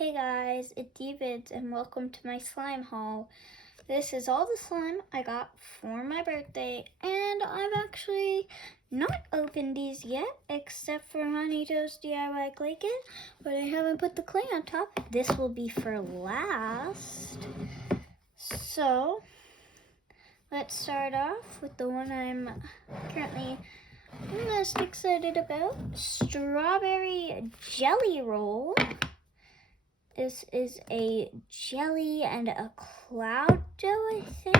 Hey guys, it's David and welcome to my slime haul. This is all the slime I got for my birthday, and I've actually not opened these yet except for Honey Toast DIY Clay Kit, but I haven't put the clay on top. This will be for last. So let's start off with the one I'm currently most excited about, strawberry jelly roll. This is a jelly and a cloud dough, I think.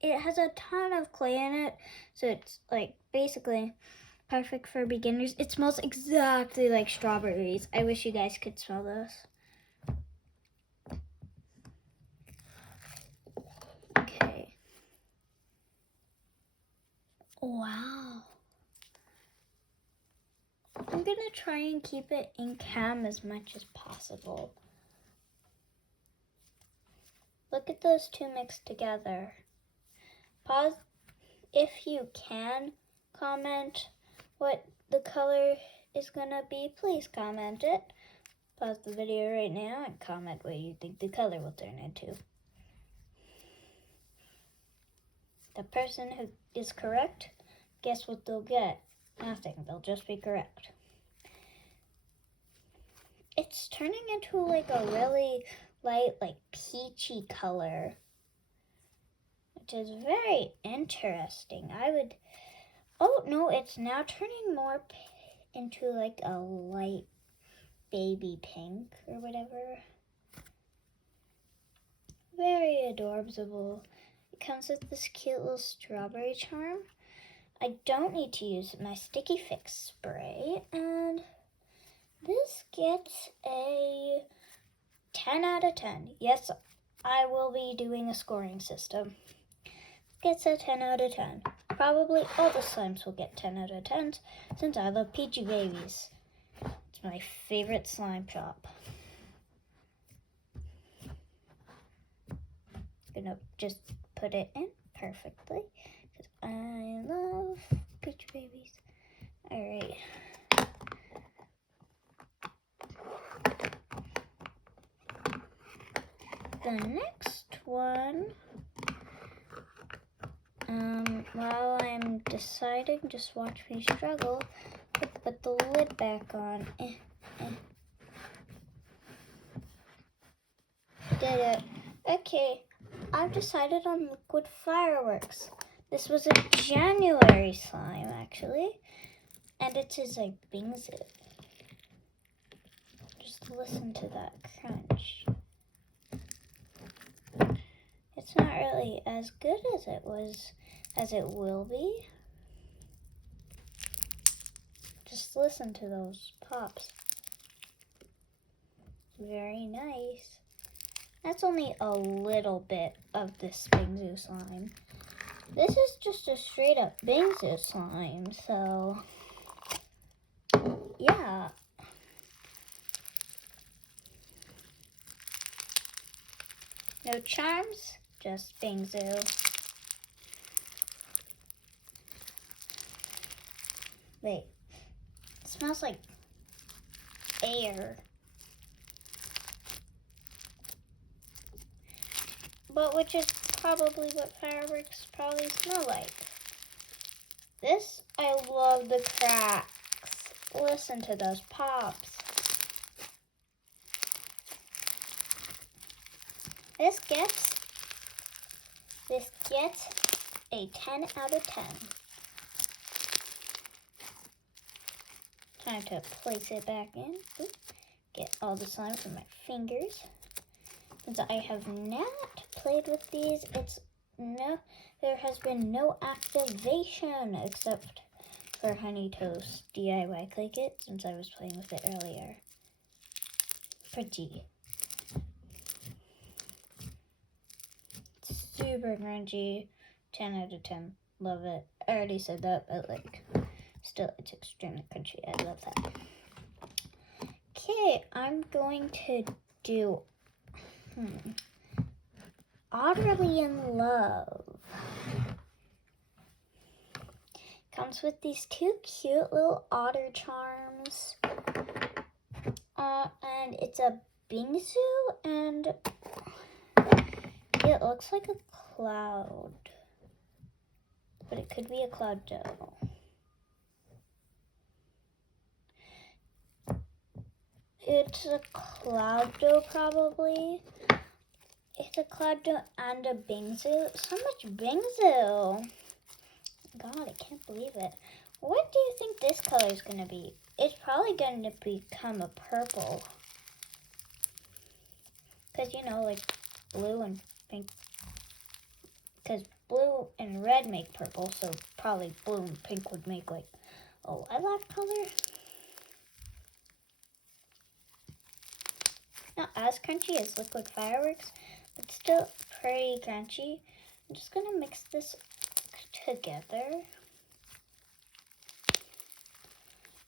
It has a ton of clay in it, so it's like basically perfect for beginners. It smells exactly like strawberries. I wish you guys could smell this. Okay. Wow. I'm gonna try and keep it in cam as much as possible. Look at those two mixed together. Pause if you can. Comment what the color is gonna be. Please comment it. Pause the video right now and comment what you think the color will turn into. The person who is correct, guess what they'll get? Nothing. They'll just be correct. It's turning into like a really light, like peachy color, which is very interesting. Oh no, it's now turning more into like a light baby pink or whatever. Very adorable. It comes with this cute little strawberry charm. I don't need to use my sticky fix spray, and this gets a 10 out of 10. Yes, I will be doing a scoring system. Gets a 10 out of 10. Probably all the slimes will get 10 out of 10 since I love Peachybbies. It's my favorite slime shop. Gonna just put it in perfectly because I love Peachybbies. Alright. The next one, while I'm deciding, just watch me struggle, put the lid back on. Did it. Okay, I've decided on liquid fireworks. This was a January slime, actually, and it is like Bingsu. Just listen to that crunch. It's not really as good as it will be. Just listen to those pops. Very nice. That's only a little bit of this Bingsu slime. This is just a straight up Bingsu slime, so yeah. No charms, just Bingsu. Wait, it smells like air. But which is probably what fireworks probably smell like. This, I love the cracks. Listen to those pops. This gets a 10 out of 10. Time to place it back in. Ooh, get all the slime from my fingers. Since I have not played with these, there has been no activation except for Honey Toast DIY Clay Kit since I was playing with it earlier. Pretty. Super crunchy. 10 out of 10. Love it. I already said that, but still, it's extremely crunchy. I love that. Okay, I'm going to do Utterly in Love. Comes with these two cute little otter charms. And it's a bingsu, and it looks like a cloud. But it could be a cloud dough. It's a cloud dough, probably. It's a cloud dough and a bingsu. So much bingsu. God, I can't believe it. What do you think this color is going to be? It's probably going to become a purple. Because, you know, like blue and pink. Because blue and red make purple, so probably blue and pink would make like a lilac color. Not as crunchy as liquid fireworks, but still pretty crunchy. I'm just going to mix this together.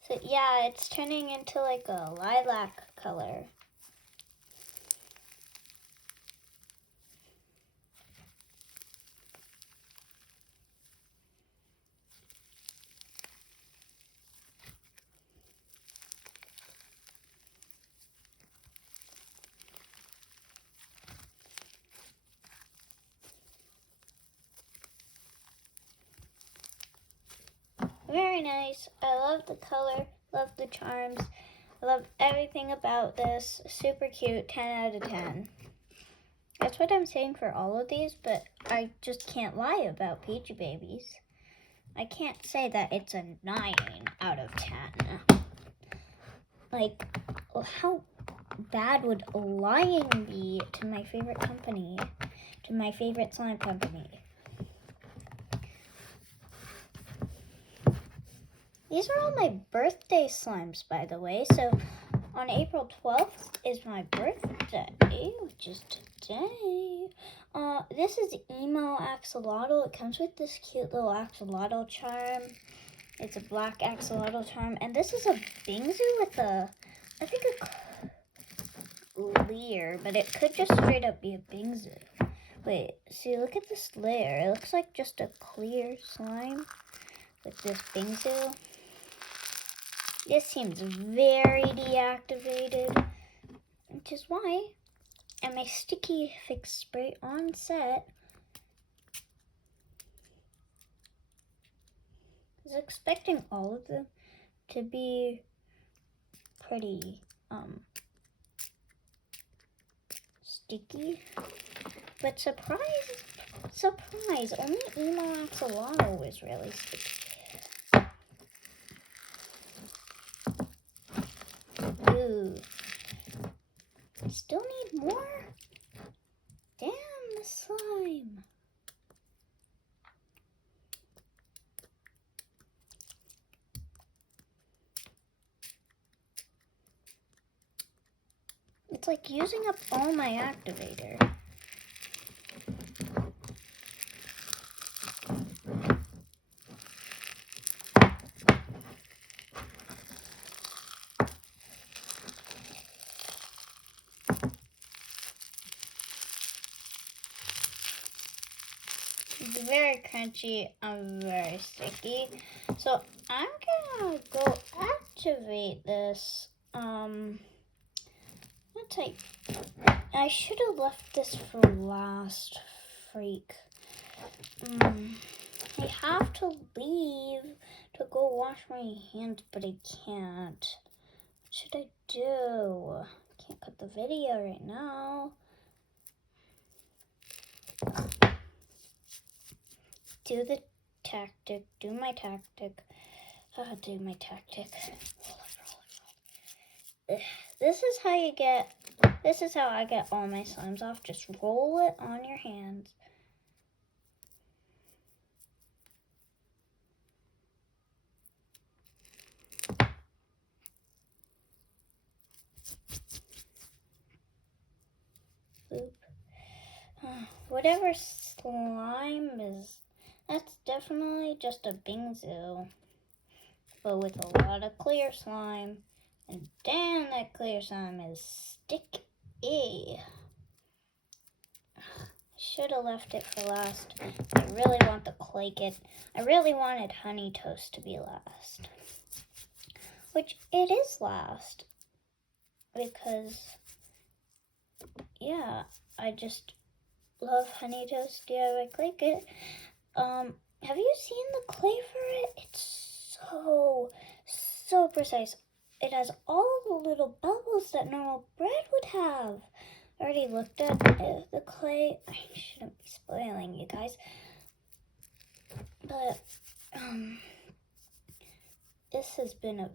So yeah, it's turning into like a lilac color. Very nice. I love the color, love the charms, I love everything about this. Super cute, 10 out of 10. That's what I'm saying for all of these, but I just can't lie about Peachybbies. I can't say that it's a 9 out of 10. Like, how bad would lying be to my favorite company, to my favorite slime company? These are all my birthday slimes, by the way. So on April 12th is my birthday, which is today. This is Emo Axolotl. It comes with this cute little axolotl charm. It's a black axolotl charm. And this is a bingsu with a, I think a clear, but it could just straight up be a bingsu. Wait, see, look at this layer. It looks like just a clear slime with this bingsu. This seems very deactivated, which is why, and my sticky fix spray on set. I was expecting all of them to be pretty sticky, but surprise, only Emo Axolotl was really sticky. Ooh. Still need more? Damn, the slime. It's like using up all my activator. It's very crunchy and very sticky. So I'm gonna go activate this. I should have left this for last, freak. I have to leave to go wash my hands, but I can't. What should I do? Can't cut the video right now. Do my tactic. Do my tactic. This is how I get all my slimes off. Just roll it on your hands. Boop. Whatever slime is, that's definitely just a bingsu, but with a lot of clear slime. And damn, that clear slime is sticky. should have left it for last. I really want the clay kit. I really wanted Honey Toast to be last. Which it is last. Because, yeah, I just love Honey Toast DIY clay kit. Have you seen the clay for it? It's so precise. It has all the little bubbles that normal bread would have. I already looked at the clay. I shouldn't be spoiling you guys. But, this has been a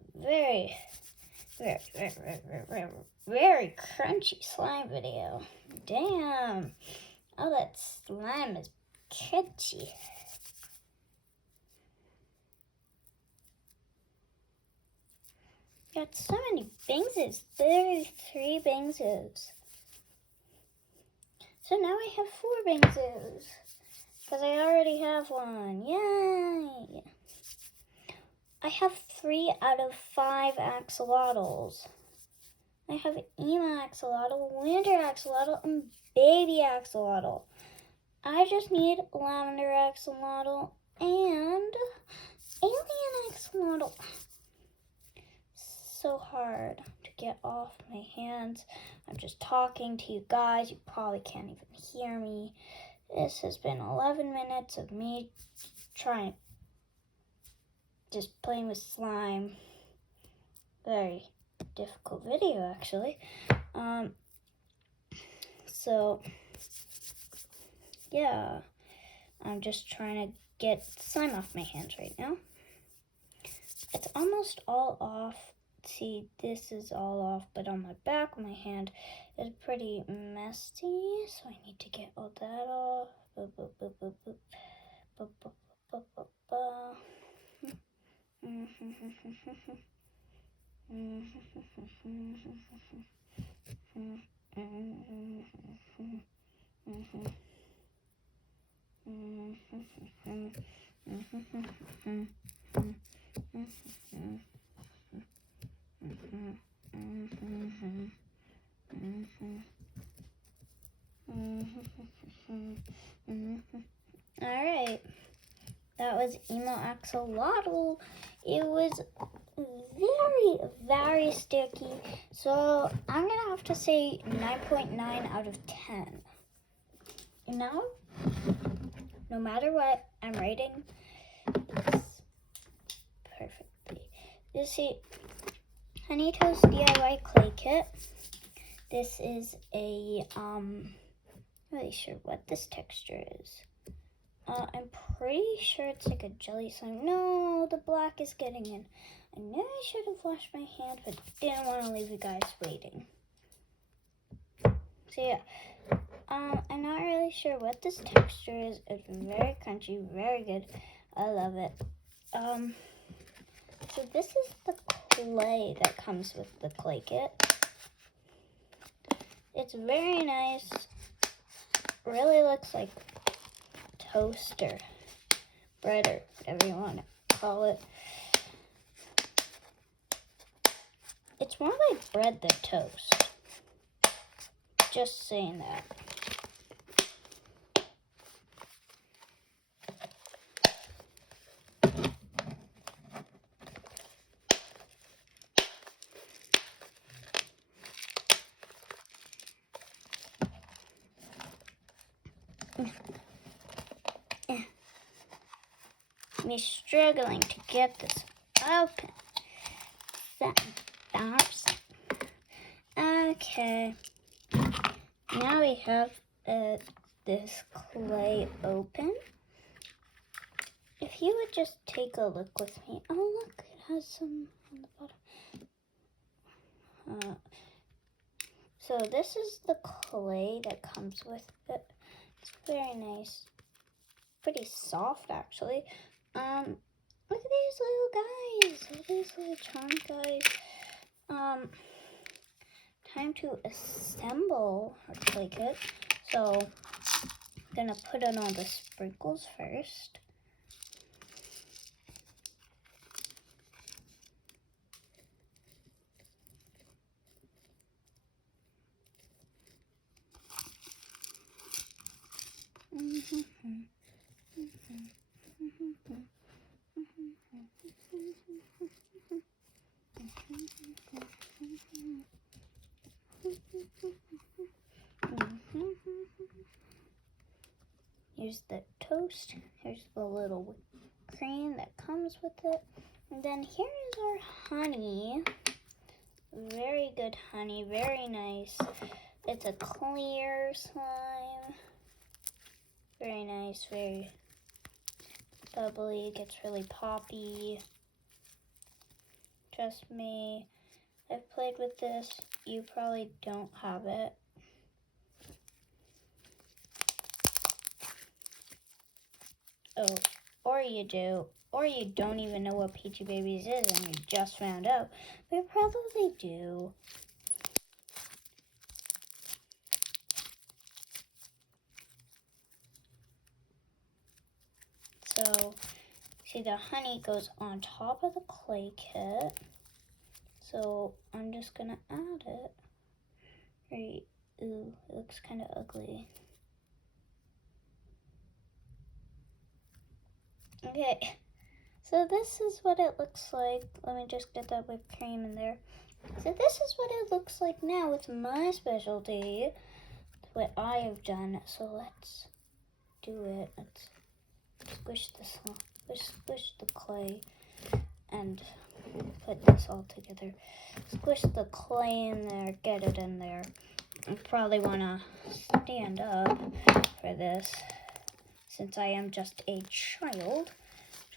very crunchy slime video. Damn. All that slime is crunchy. Got so many Bingses. 33 Bingses. So now I have 4 Bingses. Because I already have one. Yay! I have 3 out of 5 axolotls. I have Ema axolotl, Winter axolotl, and Baby axolotl. I just need Lavender axolotl and Alien axolotl. So hard to get off my hands. I'm just talking to you guys. You probably can't even hear me. This has been 11 minutes of me trying, just playing with slime. Very difficult video, actually. So, yeah. I'm just trying to get slime off my hands right now. It's almost all off. See, this is all off, but on my back of my hand is pretty messy, so I need to get all that off. Boop, boop, boop, boop, boop. Boop, boop, boop, boop, boop. Alright, that was Emo Axolotl. It was very sticky, so I'm gonna have to say 9.9 out of 10. And now, no matter what, I'm rating this perfectly. You see, Honey Toast DIY clay kit. This is a, I'm not really sure what this texture is. I'm pretty sure it's like a jelly slime. No, the black is getting in. I knew I should have washed my hand, but didn't want to leave you guys waiting. So yeah, I'm not really sure what this texture is. It's very crunchy, very good. I love it. So this is the clay that comes with the clay kit. It's very nice. Really looks like toast or bread or whatever you want to call it. It's more like bread than toast. Just saying that. Me struggling to get this open. Okay. Now we have this clay open. If you would just take a look with me. Oh, look, it has some on the bottom. So this is the clay that comes with it. It's very nice. Pretty soft, actually. Look at these little guys. Look at these little charm guys. Time to assemble our clay kit. So, I'm gonna put it on the sprinkles first. here's the toast. Here's the little whipped cream that comes with it. And then here is our honey. Very good honey, very nice. It's a clear slime. Very nice, very bubbly. It gets really poppy. Trust me, I've played with this. You probably don't have it. Oh, or you do. Or you don't even know what Peachybbies is and you just found out. But you probably do. So, see, the honey goes on top of the clay kit. So, I'm just gonna add it. Right. Ooh, it looks kind of ugly. Okay. So this is what it looks like. Let me just get that whipped cream in there. So this is what it looks like now. It's my specialty. It's what I have done. So let's do it. Let's squish this, squish the clay and put this all together. Squish the clay in there, get it in there. You probably want to stand up for this since I am just a child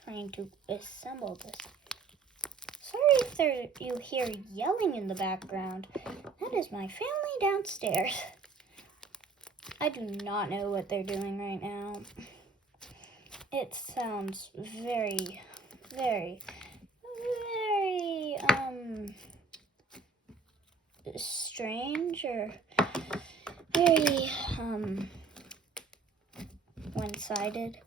trying to assemble this. Sorry if you hear yelling in the background. That is my family downstairs. I do not know what they're doing right now. It sounds very, very, very, strange or very, one-sided.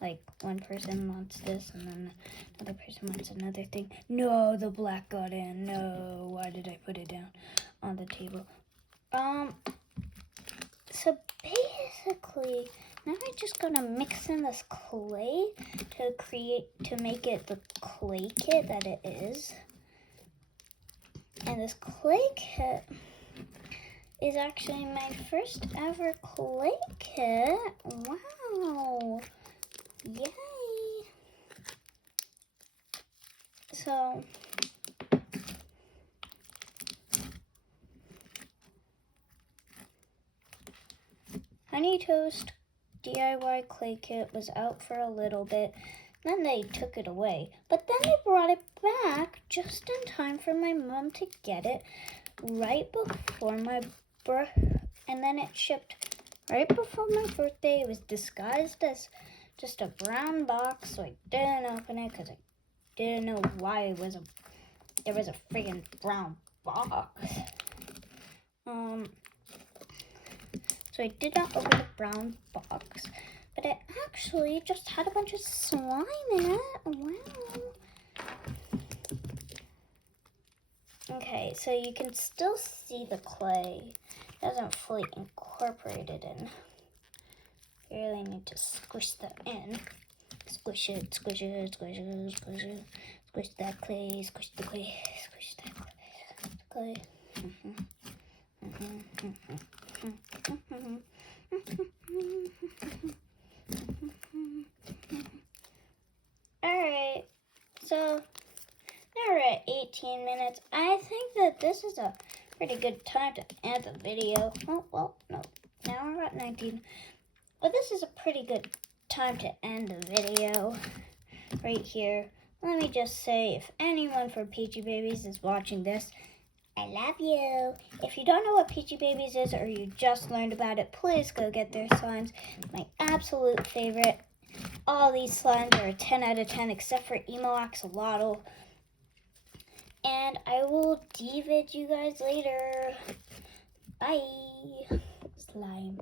Like, one person wants this and then another person wants another thing. No, the black got in. No, why did I put it down on the table? So basically, now I'm just gonna mix in this clay to make it the clay kit that it is. And this clay kit is actually my first ever clay kit. Wow. Yay! So, Honey Toast DIY clay kit was out for a little bit. Then they took it away. But then they brought it back just in time for my mom to get it right before my and then it shipped right before my birthday. It was disguised as just a brown box, so I didn't open it because I didn't know why there was a friggin' brown box. So I did not open the brown box, but it actually just had a bunch of slime in it. Wow. Okay, so you can still see the clay. It hasn't fully incorporated in. You really need to squish that in. Squish it, squish it, squish it, squish it. Squish that clay, squish the clay, squish that clay. Alright, so now we're at 18 minutes. I think that this is a pretty good time to end the video. Oh, well, no, now we're at 19. Well, this is a pretty good time to end the video right here. Let me just say, if anyone from Peachybbies is watching this, I love you. If you don't know what Peachybbies is or you just learned about it, please go get their slimes. My absolute favorite. All these slimes are a 10 out of 10 except for Emo Axolotl. And I will devid you guys later. Bye. Slime.